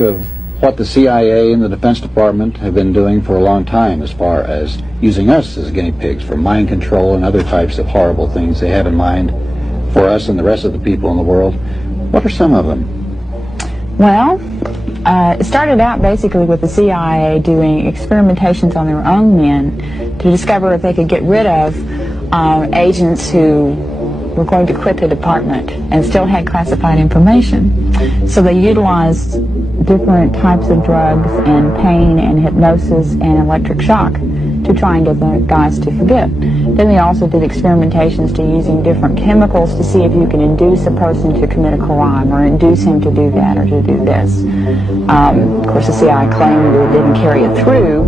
of what the CIA and the Defense Department have been doing for a long time as far as using us as guinea pigs for mind control and other types of horrible things they have in mind for us and the rest of the people in the world. What are some of them? Well, it started out basically with the CIA doing experimentations on their own men to discover if they could get rid of agents who were going to quit the department and still had classified information. So they utilized different types of drugs and pain and hypnosis and electric shock to try and get the guys to forget. Then they also did experimentations to using different chemicals to see if you can induce a person to commit a crime or induce him to do that or to do this. Of course, the CIA claimed that it didn't carry it through.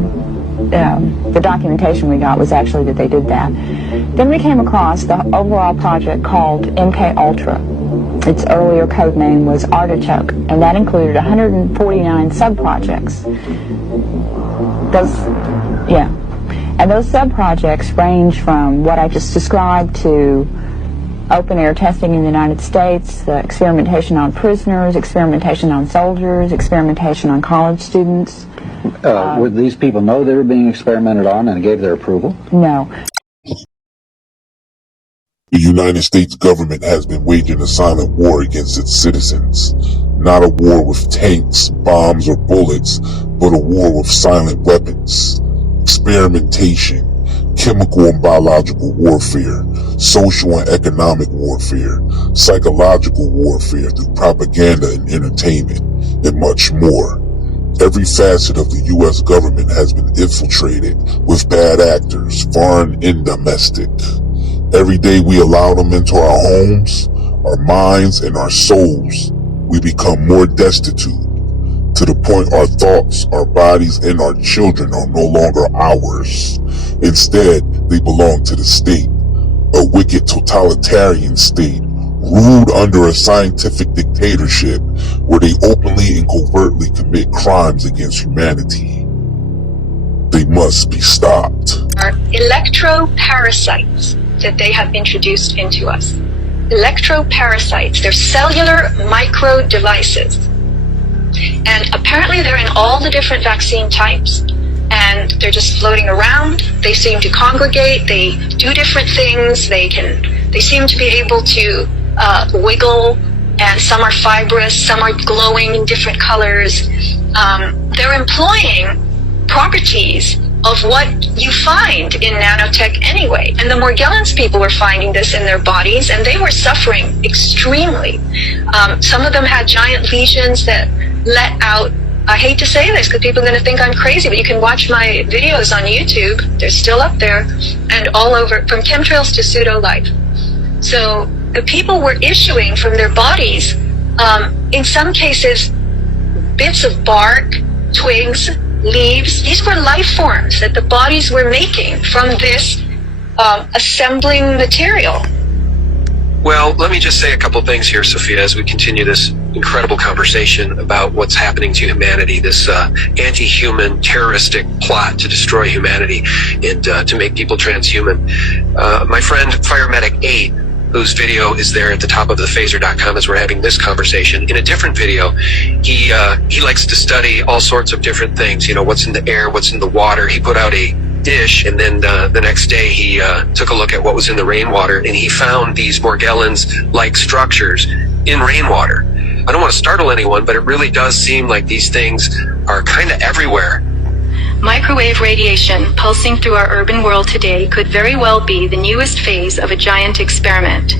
The documentation we got was actually that they did that. Then we came across the overall project called MK Ultra. Its earlier code name was Artichoke, and that included 149 sub-projects. And those sub-projects range from what I just described to open-air testing in the United States, experimentation on prisoners, experimentation on soldiers, experimentation on college students. Would these people know they were being experimented on and gave their approval? No. The United States government has been waging a silent war against its citizens. Not a war with tanks, bombs, or bullets, but a war with silent weapons. Experimentation, chemical and biological warfare, social and economic warfare, psychological warfare through propaganda and entertainment, and much more. Every facet of the U.S. government has been infiltrated with bad actors, foreign and domestic. Every day we allow them into our homes, our minds, and our souls, we become more destitute, to the point our thoughts, our bodies, and our children are no longer ours. Instead, they belong to the state, a wicked totalitarian state, ruled under a scientific dictatorship where they openly and covertly commit crimes against humanity. They must be stopped. Are electroparasites that they have introduced into us. Electroparasites, they're cellular micro devices. And apparently they're in all the different vaccine types, and they're just floating around. They seem to congregate, they do different things, they seem to be able to wiggle, and some are fibrous, some are glowing in different colors. They're employing properties of what you find in nanotech anyway. And the Morgellons people were finding this in their bodies, and they were suffering extremely. Some of them had giant lesions that let out, I hate to say this because people are going to think I'm crazy, but you can watch my videos on YouTube. They're still up there and all over, from chemtrails to pseudo-life. So the people were issuing from their bodies, in some cases, bits of bark, twigs, leaves. These were life forms that the bodies were making from this assembling material. Well, let me just say a couple things here, Sophia, as we continue this incredible conversation about what's happening to humanity, this anti-human terroristic plot to destroy humanity and to make people transhuman. My friend Firemedic 8, whose video is there at the top of the phaser.com as we're having this conversation, in a different video, he likes to study all sorts of different things, you know, what's in the air, what's in the water. He put out a dish, and then the next day he took a look at what was in the rainwater, and he found these Morgellons-like structures in rainwater. I don't want to startle anyone, but it really does seem like these things are kind of everywhere. Microwave radiation pulsing through our urban world today could very well be the newest phase of a giant experiment.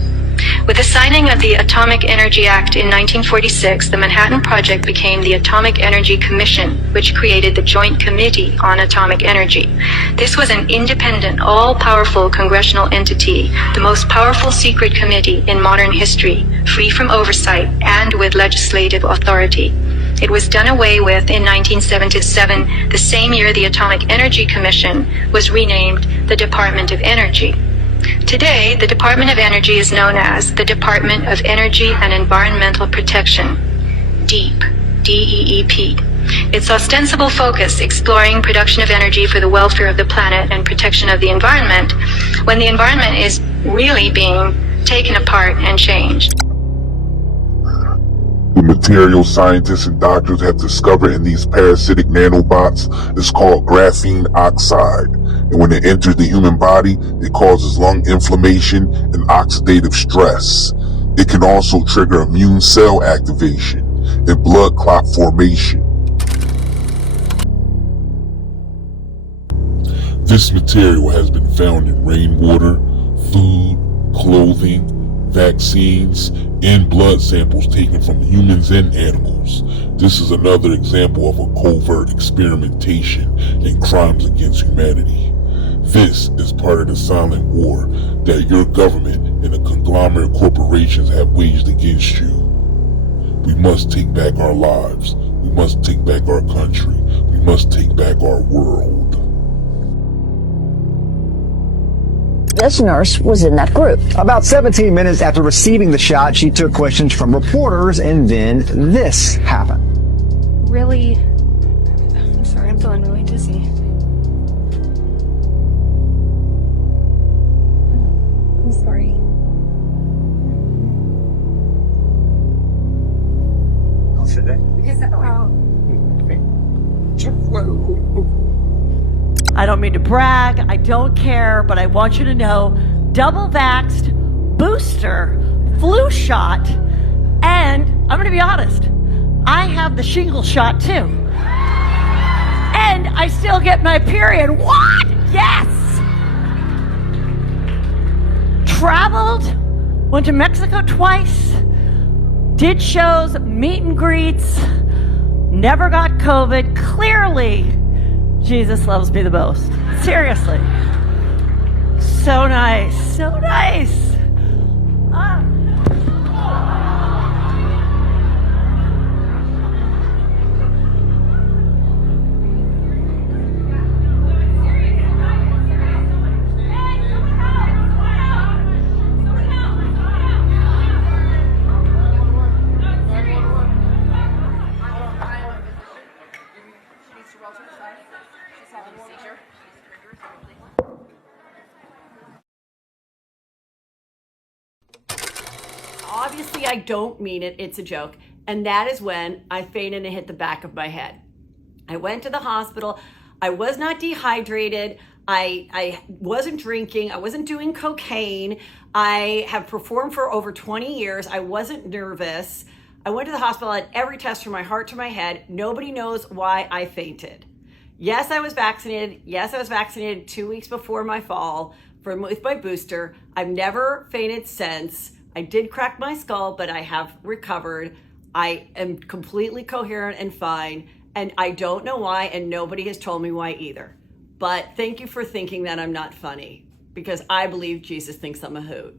With the signing of the Atomic Energy Act in 1946, the Manhattan Project became the Atomic Energy Commission, which created the Joint Committee on Atomic Energy. This was an independent, all-powerful congressional entity, the most powerful secret committee in modern history, free from oversight and with legislative authority. It was done away with in 1977, the same year the Atomic Energy Commission was renamed the Department of Energy. Today, the Department of Energy is known as the Department of Energy and Environmental Protection, DEEP, D-E-E-P. Its ostensible focus, exploring production of energy for the welfare of the planet and protection of the environment, when the environment is really being taken apart and changed. The material scientists and doctors have discovered in these parasitic nanobots is called graphene oxide. And when it enters the human body, it causes lung inflammation and oxidative stress. It can also trigger immune cell activation and blood clot formation. This material has been found in rainwater, food, clothing, vaccines, and blood samples taken from humans and animals. This is another example of a covert experimentation and crimes against humanity. This is part of the silent war that your government and the conglomerate corporations have waged against you. We must take back our lives. We must take back our country. We must take back our world. This nurse was in that group. About 17 minutes after receiving the shot, she took questions from reporters, and then this happened. Really? I'm sorry, I'm feeling really dizzy. I'm sorry. I'll sit there. I don't mean to brag, I don't care, but I want you to know, double vaxxed, booster, flu shot, and I'm gonna be honest, I have the shingle shot too. And I still get my period. What? Yes! Traveled, went to Mexico twice, did shows, meet and greets, never got COVID. Clearly, Jesus loves me the most. Seriously. So nice. So nice. Obviously, I don't mean it. It's a joke. And that is when I fainted and hit the back of my head. I went to the hospital. I was not dehydrated. I wasn't drinking. I wasn't doing cocaine. I have performed for over 20 years. I wasn't nervous. I went to the hospital, I had every test from my heart to my head. Nobody knows why I fainted. Yes, I was vaccinated. Yes, I was vaccinated 2 weeks before my fall with my booster. I've never fainted since. I did crack my skull, but I have recovered. I am completely coherent and fine, and I don't know why, and nobody has told me why either. But thank you for thinking that I'm not funny, because I believe Jesus thinks I'm a hoot.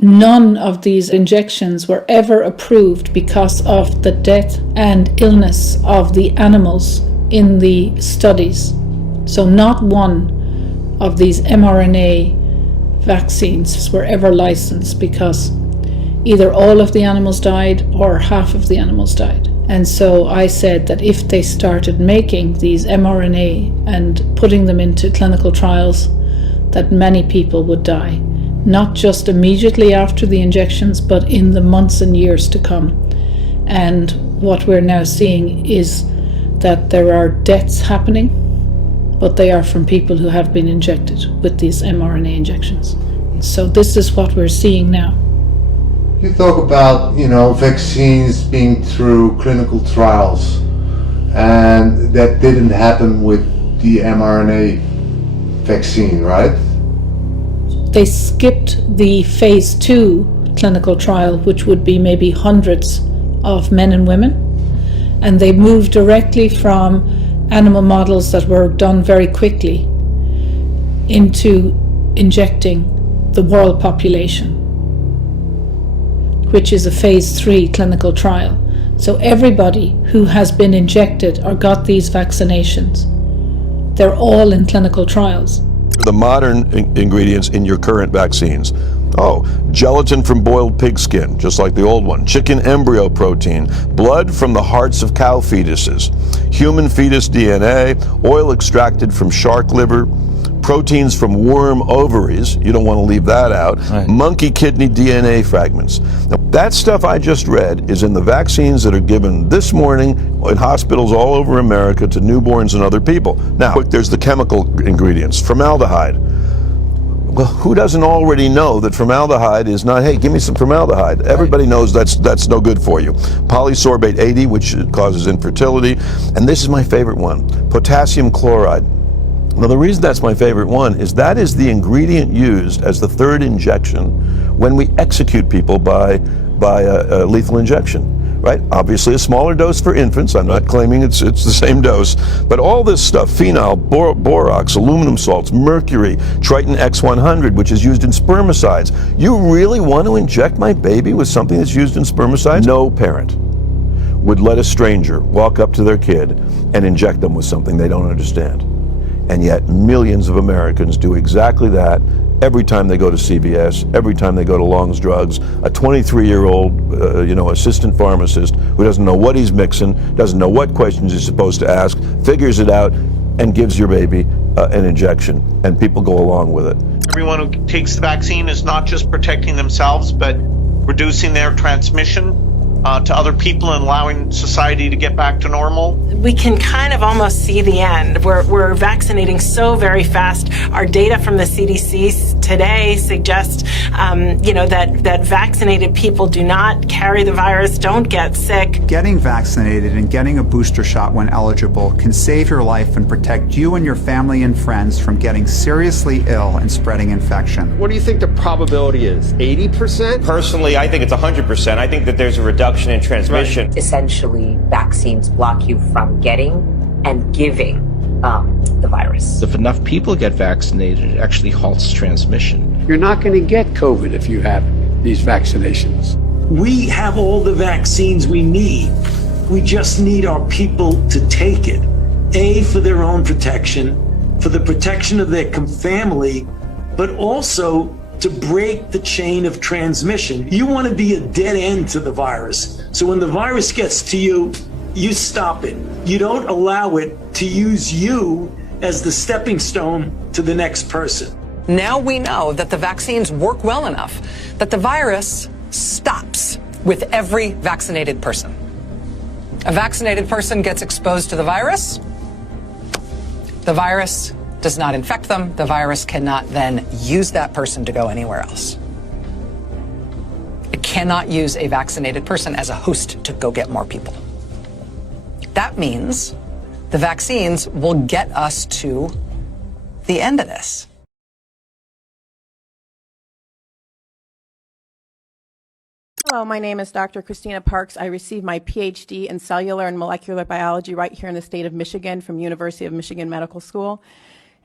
None of these injections were ever approved because of the death and illness of the animals in the studies. So not one of these mRNA vaccines were ever licensed because either all of the animals died or half of the animals died. And so I said that if they started making these mRNA and putting them into clinical trials, that many people would die. Not just immediately after the injections, but in the months and years to come. And what we're now seeing is that there are deaths happening, but they are from people who have been injected with these mRNA injections. So this is what we're seeing now. You talk about, vaccines being through clinical trials, and that didn't happen with the mRNA vaccine, right? They skipped the phase 2 clinical trial, which would be maybe hundreds of men and women, and they moved directly from animal models that were done very quickly into injecting the world population, which is a phase 3 clinical trial. So everybody who has been injected or got these vaccinations, they're all in clinical trials. The modern ingredients in your current vaccines. Oh, gelatin from boiled pig skin, just like the old one. Chicken embryo protein, blood from the hearts of cow fetuses, human fetus DNA, oil extracted from shark liver, proteins from worm ovaries, you don't want to leave that out, monkey kidney DNA fragments. Now, that stuff I just read is in the vaccines that are given this morning in hospitals all over America to newborns and other people. Now, there's the chemical ingredients, formaldehyde. Well, who doesn't already know that formaldehyde is not, hey, give me some formaldehyde. Everybody knows that's no good for you. Polysorbate 80, which causes infertility. And this is my favorite one, potassium chloride. Now, the reason that's my favorite one is that is the ingredient used as the third injection when we execute people by lethal injection. Right? Obviously a smaller dose for infants. I'm not claiming it's the same dose, but all this stuff, phenol, borax, aluminum salts, mercury, Triton X100, which is used in spermicides. You really want to inject my baby with something that's used in spermicides? No parent would let a stranger walk up to their kid and inject them with something they don't understand. And yet millions of Americans do exactly that every time they go to CVS, every time they go to Long's Drugs. A 23-year-old, assistant pharmacist who doesn't know what he's mixing, doesn't know what questions he's supposed to ask, figures it out, and gives your baby an injection, and people go along with it. Everyone who takes the vaccine is not just protecting themselves, but reducing their transmission to other people and allowing society to get back to normal. We can kind of almost see the end. We're vaccinating so very fast. Our data from the CDC today suggests, that vaccinated people do not carry the virus, don't get sick. Getting vaccinated and getting a booster shot when eligible can save your life and protect you and your family and friends from getting seriously ill and spreading infection. What do you think the probability is? 80%? Personally, I think it's 100%. I think that there's a reduction in transmission. Right. Essentially, vaccines block you from getting and giving the virus. If enough people get vaccinated, it actually halts transmission. You're not going to get COVID if you have these vaccinations. We have all the vaccines we need. We just need our people to take it. A, for their own protection, for the protection of their family, but also to break the chain of transmission. You want to be a dead end to the virus. So when the virus gets to you, you stop it. You don't allow it to use you as the stepping stone to the next person. Now we know that the vaccines work well enough that the virus stops with every vaccinated person. A vaccinated person gets exposed to the virus does not infect them. The virus cannot then use that person to go anywhere else. It cannot use a vaccinated person as a host to go get more people. That means the vaccines will get us to the end of this. Hello, my name is Dr. Christina Parks. I received my PhD in cellular and molecular biology right here in the state of Michigan from University of Michigan Medical School.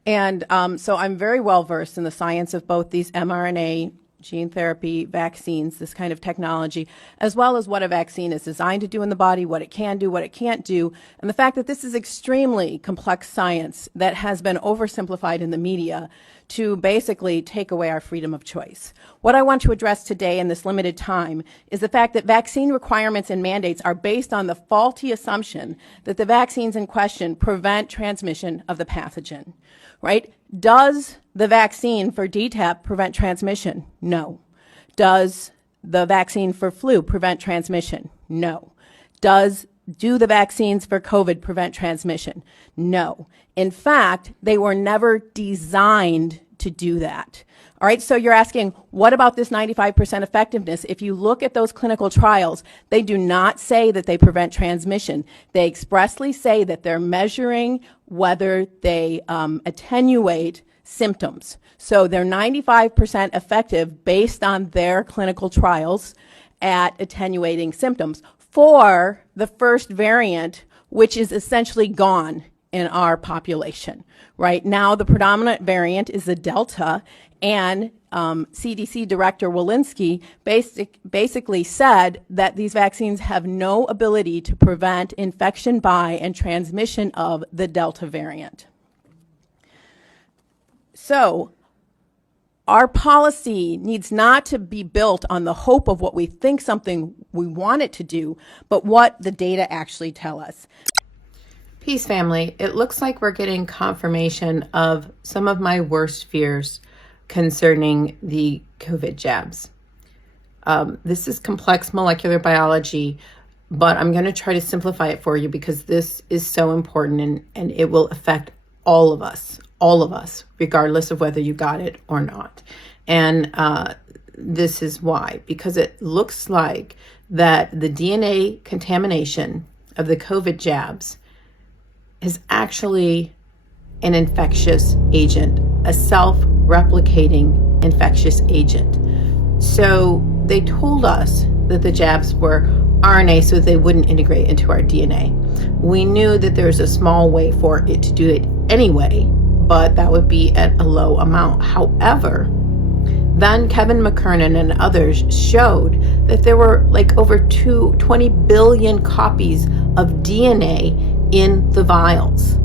And so I'm very well versed in the science of both these mRNA gene therapy vaccines, this kind of technology, as well as what a vaccine is designed to do in the body, what it can do, what it can't do, and the fact that this is extremely complex science that has been oversimplified in the media to basically take away our freedom of choice. What I want to address today in this limited time is the fact that vaccine requirements and mandates are based on the faulty assumption that the vaccines in question prevent transmission of the pathogen, right? Does the vaccine for DTaP prevent transmission? No. Does the vaccine for flu prevent transmission? No. Do the vaccines for COVID prevent transmission? No. In fact, they were never designed to do that. All right, so you're asking, what about this 95% effectiveness? If you look at those clinical trials, they do not say that they prevent transmission. They expressly say that they're measuring whether they attenuate symptoms. So they're 95% effective based on their clinical trials at attenuating symptoms for the first variant, which is essentially gone in our population. Right now, the predominant variant is the Delta, and CDC Director Walensky basically said that these vaccines have no ability to prevent infection by and transmission of the Delta variant. So our policy needs not to be built on the hope of what we think something we want it to do, but what the data actually tell us. Peace, family. It looks like we're getting confirmation of some of my worst fears concerning the COVID jabs. This is complex molecular biology, but I'm going to try to simplify it for you because this is so important and it will affect all of us, regardless of whether you got it or not. And this is why, because it looks like that the DNA contamination of the COVID jabs is actually an infectious agent, a self-replicating infectious agent. So they told us that the jabs were RNA so they wouldn't integrate into our DNA. We knew that there's a small way for it to do it anyway, but that would be at a low amount. However, then Kevin McKernan and others showed that there were like over 20 billion copies of DNA in the vials.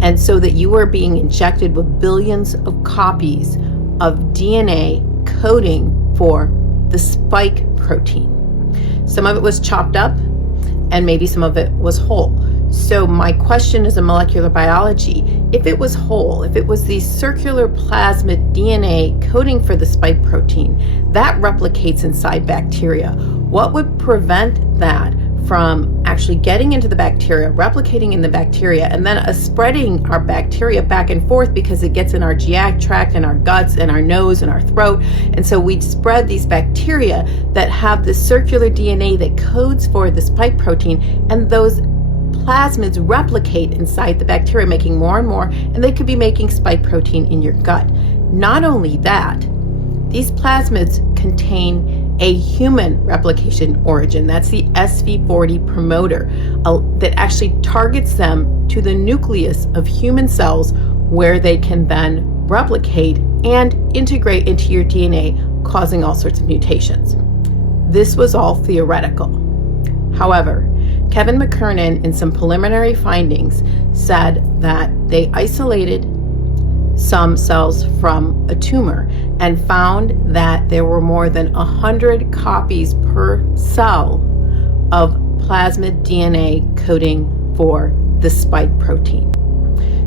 And so that you were being injected with billions of copies of DNA coding for the spike protein. Some of it was chopped up and maybe some of it was whole. So my question is in molecular biology, if it was whole, if it was the circular plasmid DNA coding for the spike protein, that replicates inside bacteria. What would prevent that from actually getting into the bacteria, replicating in the bacteria, and then spreading our bacteria back and forth because it gets in our GI tract and our guts and our nose and our throat. And so we'd spread these bacteria that have the circular DNA that codes for the spike protein, and those plasmids replicate inside the bacteria, making more and more, and they could be making spike protein in your gut. Not only that, these plasmids contain a human replication origin. That's the SV40 promoter that actually targets them to the nucleus of human cells where they can then replicate and integrate into your DNA, causing all sorts of mutations. This was all theoretical. However, Kevin McKernan, in some preliminary findings, said that they isolated some cells from a tumor and found that there were more than 100 copies per cell of plasmid DNA coding for the spike protein.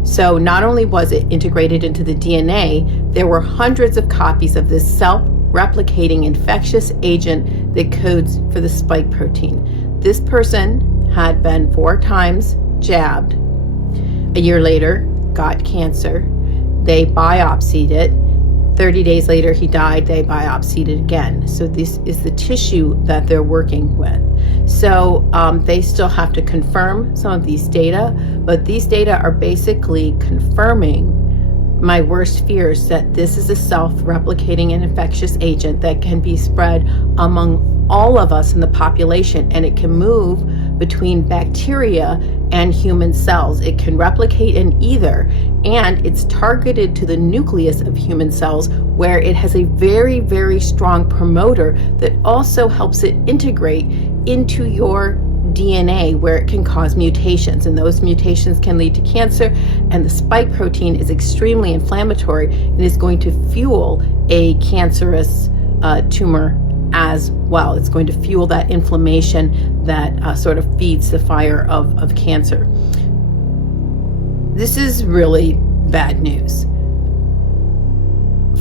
So not only was it integrated into the DNA, there were hundreds of copies of this self-replicating infectious agent that codes for the spike protein. This person had been 4 times jabbed. A year later, got cancer. They biopsied it. 30 days later, he died. They biopsied it again. So this is the tissue that they're working with. So they still have to confirm some of these data, but these data are basically confirming my worst fears that this is a self-replicating and infectious agent that can be spread among all of us in the population, and it can move between bacteria and human cells. It can replicate in either, and it's targeted to the nucleus of human cells where it has a very, very strong promoter that also helps it integrate into your DNA where it can cause mutations, and those mutations can lead to cancer. And the spike protein is extremely inflammatory and is going to fuel a cancerous tumor as well. It's going to fuel that inflammation that sort of feeds the fire of cancer. This is really bad news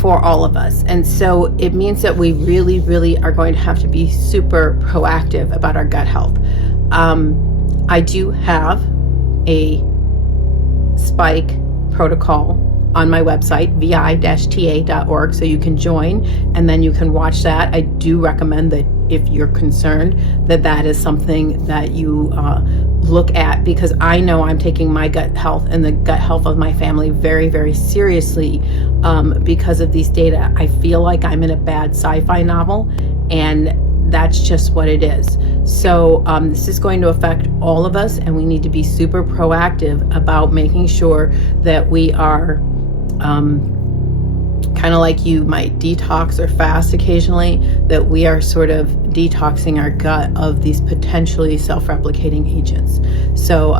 for all of us. And so it means that we really, really are going to have to be super proactive about our gut health. I do have a spike protocol on my website, vi-ta.org, so you can join and then you can watch that. I do recommend that if you're concerned that is something that you look at, because I know I'm taking my gut health and the gut health of my family very, very seriously because of these data. I feel like I'm in a bad sci-fi novel, and that's just what it is. So this is going to affect all of us, and we need to be super proactive about making sure that we are kind of like you might detox or fast occasionally, that we are sort of detoxing our gut of these potentially self-replicating agents. So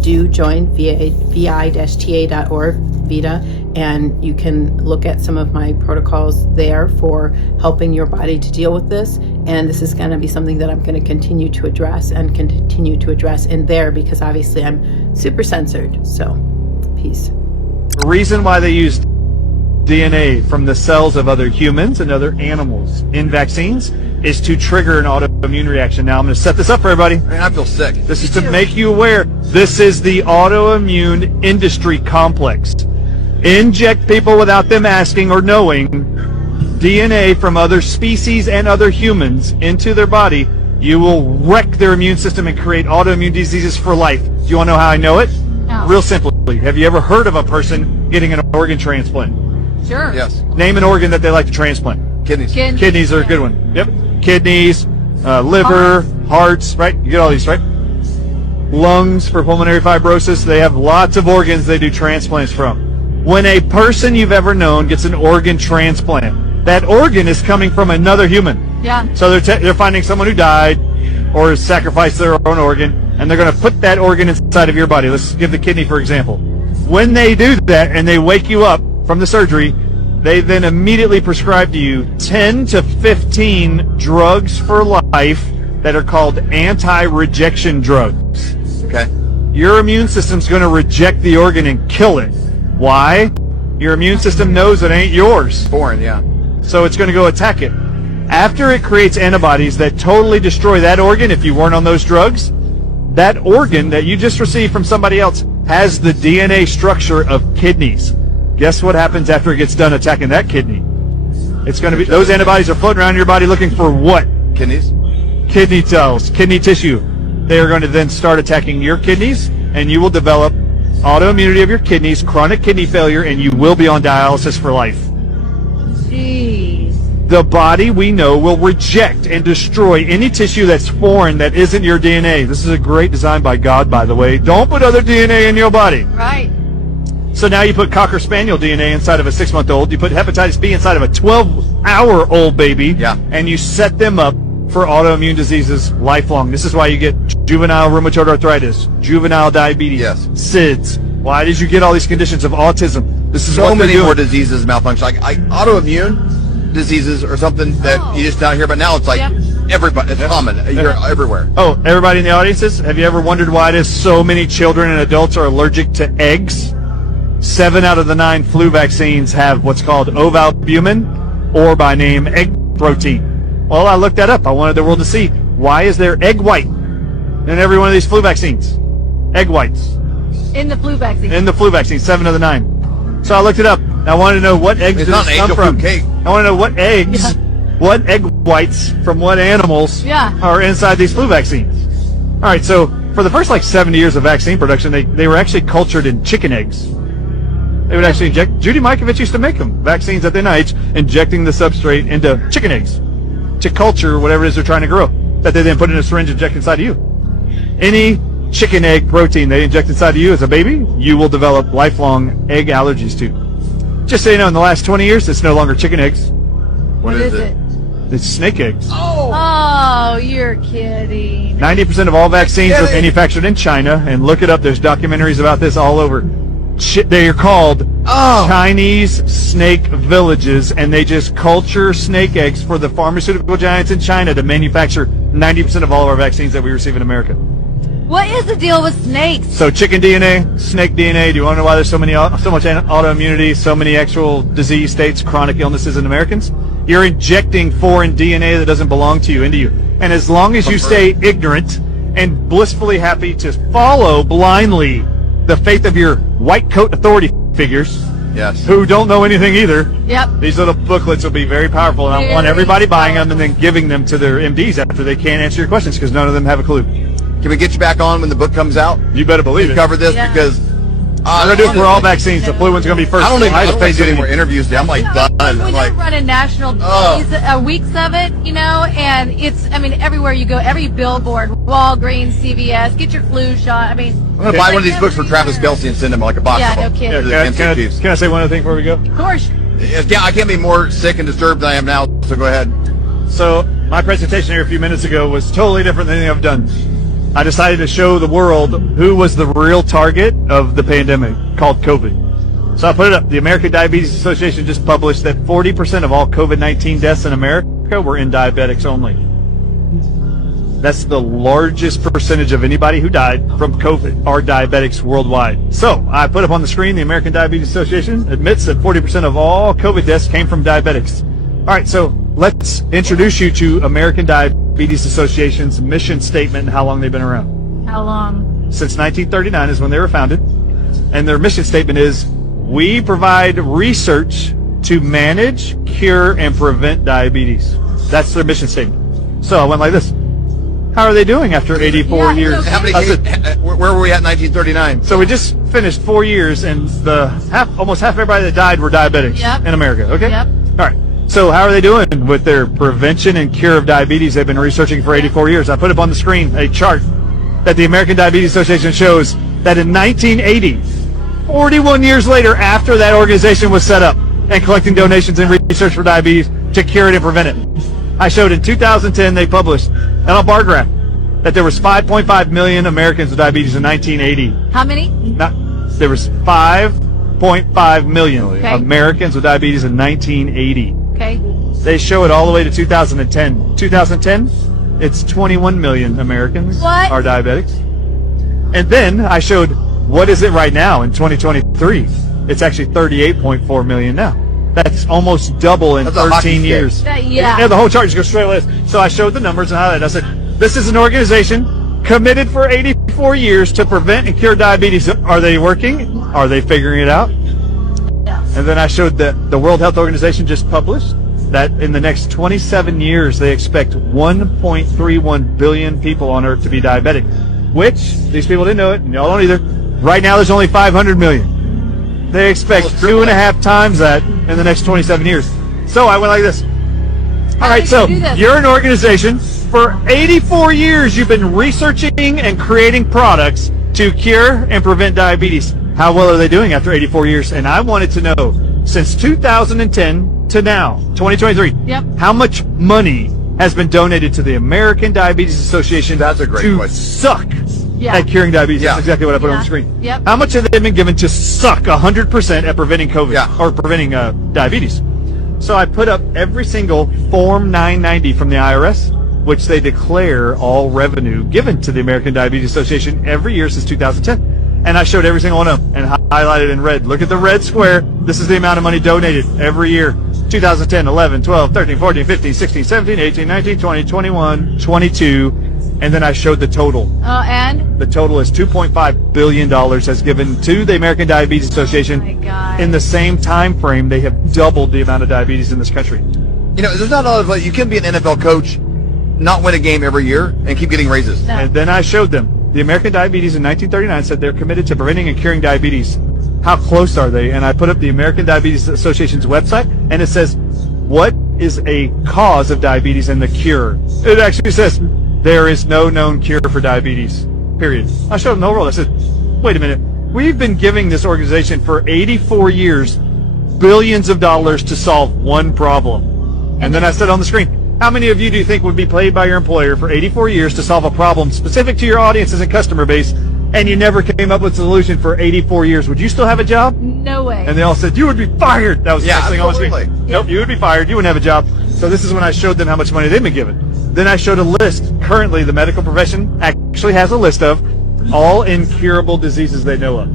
do join vi-ta.org, VITA, and you can look at some of my protocols there for helping your body to deal with this. And this is going to be something that I'm going to continue to address in there, because obviously I'm super censored. So, peace. The reason why they used DNA from the cells of other humans and other animals in vaccines is to trigger an autoimmune reaction. Now I'm going to set this up for everybody. I feel sick. This is to make you aware. This is the autoimmune industry complex. Inject people without them asking or knowing DNA from other species and other humans into their body. You will wreck their immune system and create autoimmune diseases for life. Do you want to know how I know it? No. Real simply. Have you ever heard of a person getting an organ transplant? Sure. Yes. Name an organ that they like to transplant. Kidneys. Kidneys are a good one. Yep. Kidneys, liver, hearts, right? You get all these, right? Lungs for pulmonary fibrosis. They have lots of organs they do transplants from. When a person you've ever known gets an organ transplant, that organ is coming from another human. Yeah. So they're finding someone who died or has sacrificed their own organ, and they're going to put that organ inside of your body. Let's give the kidney, for example. When they do that and they wake you up from the surgery, they then immediately prescribe to you 10 to 15 drugs for life that are called anti-rejection drugs. Okay. Your immune system's going to reject the organ and kill it. Why? Your immune system knows it ain't yours. Foreign, yeah. So it's going to go attack it. After it creates antibodies that totally destroy that organ, if you weren't on those drugs, that organ that you just received from somebody else has the DNA structure of kidneys. Guess what happens after it gets done attacking that kidney? It's going to be, those antibodies are floating around your body looking for what? Kidneys? Kidney cells, kidney tissue. They are going to then start attacking your kidneys, and you will develop autoimmunity of your kidneys, chronic kidney failure, and you will be on dialysis for life. Jeez. The body, we know, will reject and destroy any tissue that's foreign that isn't your DNA. This is a great design by God, by the way. Don't put other DNA in your body. Right. So now you put Cocker Spaniel DNA inside of a 6-month-old, you put hepatitis B inside of a 12-hour-old baby, and you set them up for autoimmune diseases lifelong. This is why you get juvenile rheumatoid arthritis, juvenile diabetes, SIDS. Why did you get all these conditions of autism? This is so what many doing. more diseases malfunction. Like autoimmune diseases or something that you just don't hear about now. It's like everybody, it's common. You're everywhere. Oh, everybody in the audiences, have you ever wondered why it is so many children and adults are allergic to eggs? 7 out of the 9 flu vaccines have what's called ovalbumin, or by name egg protein. Well, I looked that up. I wanted the world to see, why is there egg white in every one of these flu vaccines? Egg whites. In the flu vaccine. In the flu vaccine, 7 of the 9. So I looked it up. I wanted to know what eggs It's does not an it come angel from. food cake. I want to know what eggs, what egg whites from what animals are inside these flu vaccines. All right, so for the first 70 years of vaccine production, they were actually cultured in chicken eggs. They would actually inject. Judy Mikovits used to make them, vaccines at the NIH, injecting the substrate into chicken eggs to culture whatever it is they're trying to grow, that they then put in a syringe and inject inside of you. Any chicken egg protein they inject inside of you as a baby, you will develop lifelong egg allergies to. Just so you know, in the last 20 years, it's no longer chicken eggs. What is it? It's snake eggs. Oh, you're kidding. 90% of all vaccines are manufactured in China, and look it up. There's documentaries about this all over. They are called Chinese snake villages, and they just culture snake eggs for the pharmaceutical giants in China to manufacture 90% of all of our vaccines that we receive in America. What is the deal with snakes? So chicken DNA, snake DNA. Do you want to know why there's so much autoimmunity, so many actual disease states, chronic illnesses in Americans? You're injecting foreign DNA that doesn't belong to you into you. And as long as you stay ignorant and blissfully happy to follow blindly the faith of your white coat authority figures, who don't know anything either, these little booklets will be very powerful. And I want everybody buying them and then giving them to their MDs after they can't answer your questions because none of them have a clue. Can we get you back on when the book comes out? You better believe it. Cover this because I'm going to do it for all vaccines. The flu one's going to be first. I don't think I do any more interviews today. I'm done. When you're running national weeks of it, and it's, everywhere you go, every billboard, Walgreens, CVS, get your flu shot. I'm going to buy one of these books for Travis Kelce and send him like a box. Yeah, no kidding. Can I say one other thing before we go? Of course. I can't be more sick and disturbed than I am now, so go ahead. So my presentation here a few minutes ago was totally different than anything I've done. I decided to show the world who was the real target of the pandemic called COVID. So I put it up. The American Diabetes Association just published that 40% of all COVID-19 deaths in America were in diabetics only. That's the largest percentage of anybody who died from COVID are diabetics worldwide. So I put up on the screen, the American Diabetes Association admits that 40% of all COVID deaths came from diabetics. All right, so let's introduce you to American Diabetes Association's mission statement and how long they've been around. How long? Since 1939 is when they were founded. And their mission statement is, we provide research to manage, cure, and prevent diabetes. That's their mission statement. So I went like this. How are they doing after 84 years? How many cases, where were we at in 1939? So we just finished 4 years, and almost half everybody that died were diabetics in America. Okay. Yep. All right. So how are they doing with their prevention and cure of diabetes? They've been researching for 84 years. I put up on the screen a chart that the American Diabetes Association shows that in 1980, 41 years later, after that organization was set up and collecting donations and research for diabetes to cure it and prevent it, I showed in 2010 they published on a bar graph that there was 5.5 million Americans with diabetes in 1980. How many? There was 5.5 million Americans with diabetes in 1980. Okay. They show it all the way to 2010. 2010, it's 21 million Americans are diabetics. And then I showed what is it right now in 2023. It's actually 38.4 million now. That's almost double in 13 years. Yeah, the whole chart just goes straight like this. So I showed the numbers and highlighted. I said, this is an organization committed for 84 years to prevent and cure diabetes. Are they working? Are they figuring it out? Yes. And then I showed that the World Health Organization just published that in the next 27 years, they expect 1.31 billion people on Earth to be diabetic, which these people didn't know it, and y'all don't either. Right now, there's only 500 million. They expect 2.5 times that in the next 27 years. So I went like this. All right, so you're an organization. For 84 years, you've been researching and creating products to cure and prevent diabetes. How well are they doing after 84 years? And I wanted to know, since 2010 to now, 2023, how much money has been donated to the American Diabetes Association to suck at curing diabetes? That's exactly what I put on the screen. How much have they been given to suck 100% at preventing COVID or preventing diabetes? So I put up every single Form 990 from the IRS, which they declare all revenue given to the American Diabetes Association every year since 2010. And I showed every single one of them and highlighted in red. Look at the red square. This is the amount of money donated every year. 2010, 11, 12, 13, 14, 15, 16, 17, 18, 19, 20, 21, 22. And then I showed the total. And? The total is $2.5 billion has given to the American Diabetes Association. Oh my God. In the same time frame, they have doubled the amount of diabetes in this country. You know, there's not a lot of, you can be an NFL coach, not win a game every year, and keep getting raises. No. And then I showed them. The American Diabetes in 1939 said they're committed to preventing and curing diabetes. How close are they? And I put up the American Diabetes Association's website, and it says, what is a cause of diabetes and the cure? It actually says, there is no known cure for diabetes, period. I showed them the whole world. I said, wait a minute. We've been giving this organization for 84 years billions of dollars to solve one problem. And then I said on the screen, how many of you do you think would be paid by your employer for 84 years to solve a problem specific to your audiences and customer base, and you never came up with a solution for 84 years? Would you still have a job? No way. And they all said, you would be fired. That was the next thing on the screen. Nope, you would be fired. You wouldn't have a job. So this is when I showed them how much money they've been given. Then I showed a list. Currently, the medical profession actually has a list of all incurable diseases they know of.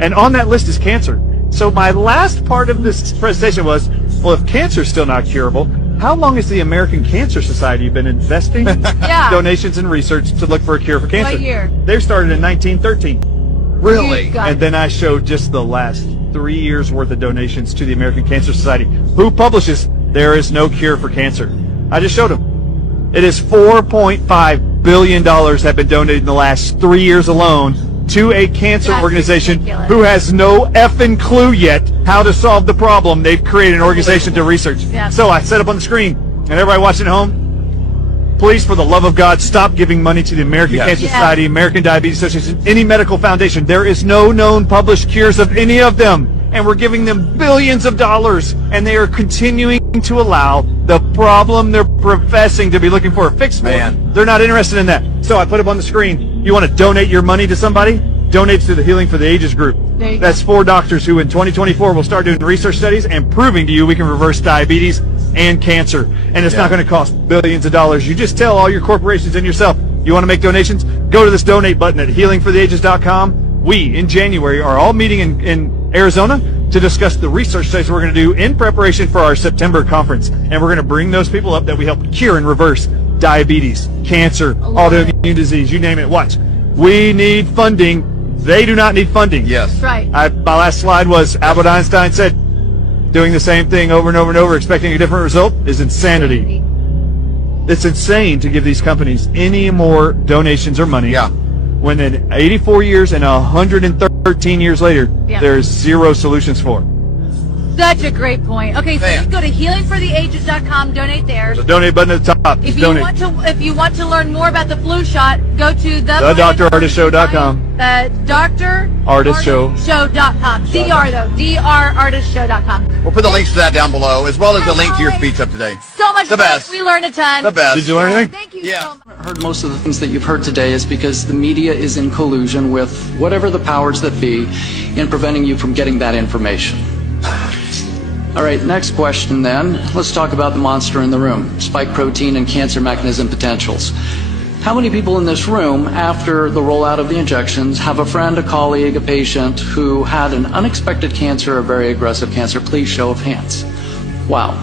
And on that list is cancer. So my last part of this presentation was, well, if cancer is still not curable, how long has the American Cancer Society been investing donations and research to look for a cure for cancer? What year? They started in 1913. Really? And then I showed just the last 3 years worth of donations to the American Cancer Society, who publishes There Is No Cure for Cancer. I just showed them. It is $4.5 billion have been donated in the last 3 years alone to a cancer organization who has no effing clue yet how to solve the problem. They've created an organization to research. So I set up on the screen, and everybody watching at home, please, for the love of God, stop giving money to the American Cancer Society, American Diabetes Association, any medical foundation. There is no known published cures of any of them. and we're giving them billions of dollars, and they are continuing to allow the problem they're professing to be looking for a fix for. They're not interested in that. So I put up on the screen, you want to donate your money to somebody? Donate to the Healing for the Ages group. That's 4 doctors who in 2024 will start doing research studies and proving to you we can reverse diabetes and cancer. And it's not going to cost billions of dollars. You just tell all your corporations and yourself, you want to make donations? Go to this donate button at healingfortheages.com. We, in January, are all meeting in Arizona to discuss the research studies we're going to do in preparation for our September conference. And we're going to bring those people up that we help cure and reverse diabetes, cancer, autoimmune disease, you name it. Watch. We need funding. They do not need funding. Yes. That's right. My last slide was Albert Einstein said, doing the same thing over and over and over, expecting a different result is insanity. It's insane to give these companies any more donations or money when in 84 years and 113 years later, there's 0 solutions for it. Such a great point. Okay, so you can go to healingfortheages.com, donate there. There's a donate button at the top. If Donate. you want to learn more about the flu shot, go to DrArtistShow.com. DrArtistShow.com. DrArtistShow.com. We'll put the links to that down below, as well as the link to your speech up today. So much The fun. best. We learned a ton. The best. Did you learn anything? Thank you so much. Heard most of the things that you've heard today is because the media is in collusion with whatever the powers that be in preventing you from getting that information. All right, next question then. Let's talk about the monster in the room, spike protein and cancer mechanism potentials. How many people in this room, after the rollout of the injections, have a friend, a colleague, a patient who had an unexpected cancer or very aggressive cancer? Please, show of hands. Wow.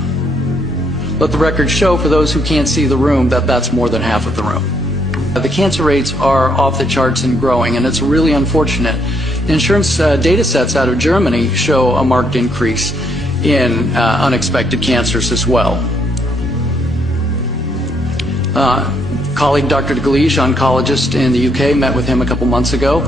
Let the record show, for those who can't see the room, that that's more than half of the room. The cancer rates are off the charts and growing, and it's really unfortunate. Insurance data sets out of Germany show a marked increase in unexpected cancers as well. Colleague Dr. DeGlige, oncologist in the UK, met with him a couple months ago.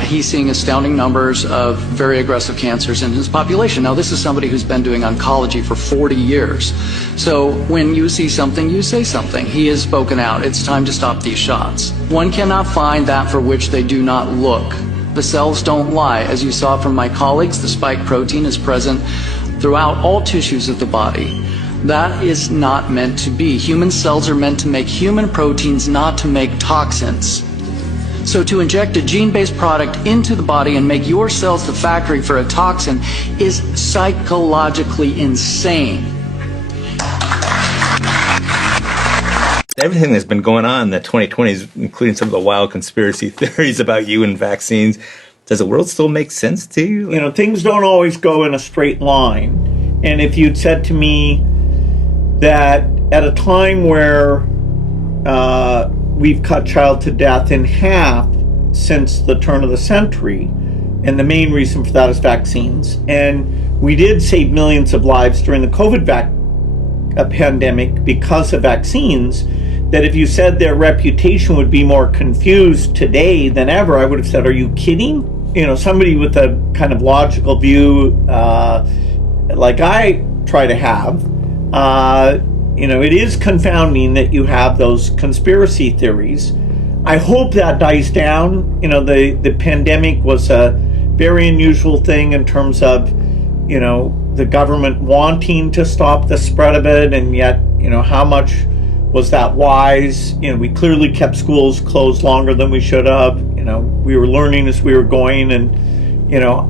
He's seeing astounding numbers of very aggressive cancers in his population. Now, this is somebody who's been doing oncology for 40 years. So when you see something, you say something. He has spoken out. It's time to stop these shots. One cannot find that for which they do not look. The cells don't lie. As you saw from my colleagues, the spike protein is present throughout all tissues of the body. That is not meant to be. Human cells are meant to make human proteins, not to make toxins. So to inject a gene-based product into the body and make your cells the factory for a toxin is psychologically insane. Everything that's been going on in the 2020s, including some of the wild conspiracy theories about you and vaccines, does the world still make sense to you? You know, things don't always go in a straight line. And if you'd said to me that at a time where we've cut child to death in half since the turn of the century, and the main reason for that is vaccines, and we did save millions of lives during the COVID pandemic because of vaccines, that if you said their reputation would be more confused today than ever, I would have said, are you kidding? You know, somebody with a kind of logical view like I try to have, you know, it is confounding that you have those conspiracy theories. I hope that dies down. You know, the pandemic was a very unusual thing in terms of, you know, the government wanting to stop the spread of it, and yet, you know, how much was that wise? You know, we clearly kept schools closed longer than we should have. You know, we were learning as we were going, and, you know,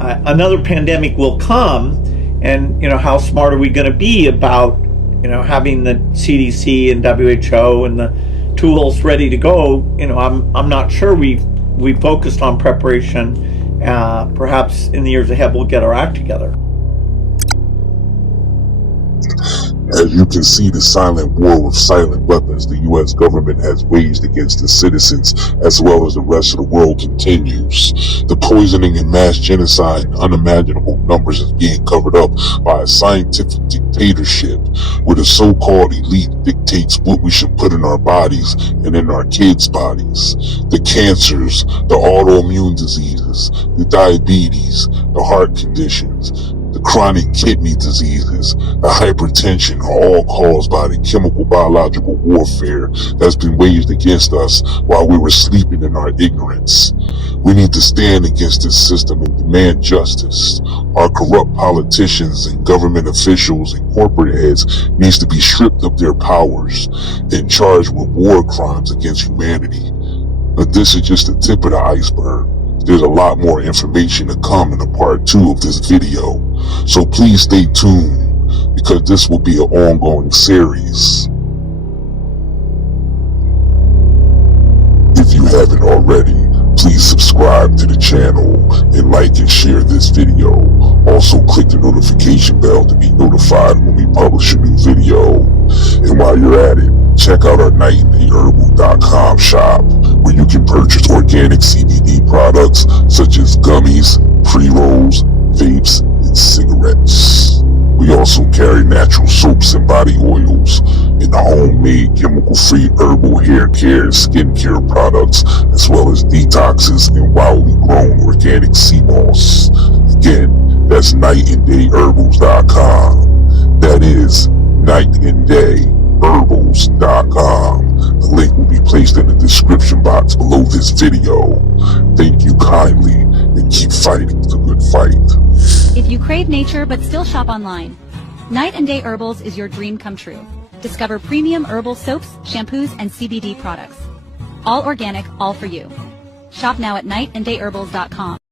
another pandemic will come, and, you know, how smart are we going to be about, you know, having the CDC and WHO and the tools ready to go? You know, I'm not sure we focused on preparation. Perhaps in the years ahead we'll get our act together. As you can see, the silent war with silent weapons the U.S. government has waged against its citizens, as well as the rest of the world, continues. The poisoning and mass genocide in unimaginable numbers is being covered up by a scientific dictatorship, where the so-called elite dictates what we should put in our bodies and in our kids' bodies. The cancers, the autoimmune diseases, the diabetes, the heart conditions, The chronic kidney diseases, the hypertension are all caused by the chemical biological warfare that's been waged against us while we were sleeping in our ignorance. We need to stand against this system and demand justice. Our corrupt politicians and government officials and corporate heads needs to be stripped of their powers and charged with war crimes against humanity. But this is just the tip of the iceberg. There's a lot more information to come in a part 2 of this video. So please stay tuned, because this will be an ongoing series. If you haven't already, please subscribe to the channel and like and share this video. Also click the notification bell to be notified when we publish a new video. And while you're at it, check out our nightandayherbal.com shop, where you can purchase organic CBD products such as gummies, pre-rolls, vapes, and cigarettes. We also carry natural soaps and body oils and homemade chemical-free herbal hair care and skincare products, as well as detoxes and wildly grown organic sea moss. Again, that's nightandayherbals.com. That is nightandayherbals.com. The link will be placed in the description box below this video. Thank you kindly, and keep fighting the good fight. If you crave nature but still shop online, Night and Day Herbals is your dream come true. Discover premium herbal soaps, shampoos, and CBD products. All organic, all for you. Shop now at nightandayherbals.com.